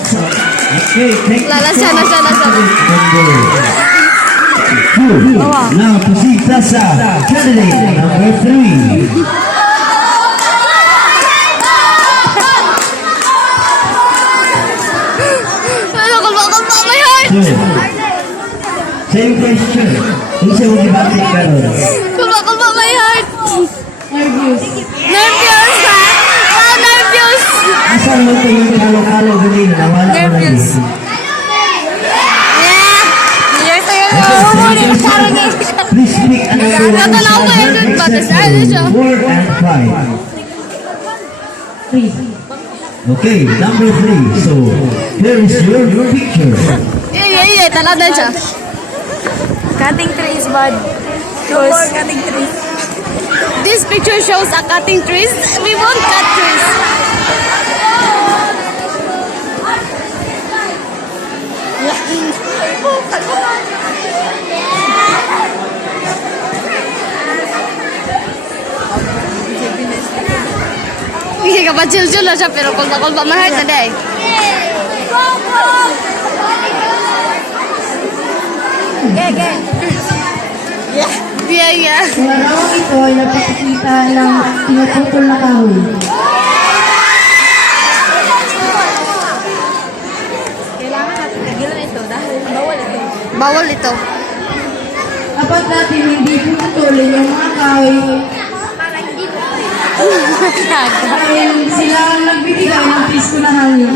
Okay, thank you. Lalasya na siya, nasa na. Now proceed sa candidate number 3. Ano, kalma, my heart! Same question. Unsa mo gibatik karon? Kalma, my heart! Nervous. Nervous, ha? Oh, nervous! Asa mo ito yung halo-halo gawin na wala ko lagi? Nervous. Yeah! Yes, ayun, humuli ko sa akin eh. Please speak another one Natanaw ko yun, batas, ano siya? word and pride. Please. Okay, number 3. So, here is your picture. Talaga siya. Cutting trees, bud. Shows. Cutting trees. This picture shows a cutting trees. We won't cut trees. Hindi ka pa chill-chill na siya, pero kulba-kulba mahal na day. Yeah. Sa larawang ito ay napakikita ng pinuputol na kahoy. Kailangan natin tigilan ito dahil Bawal ito. dapat natin hindi puputulin yung mga kahoy dahil sila ang nagbibigay ng pisko na hangin.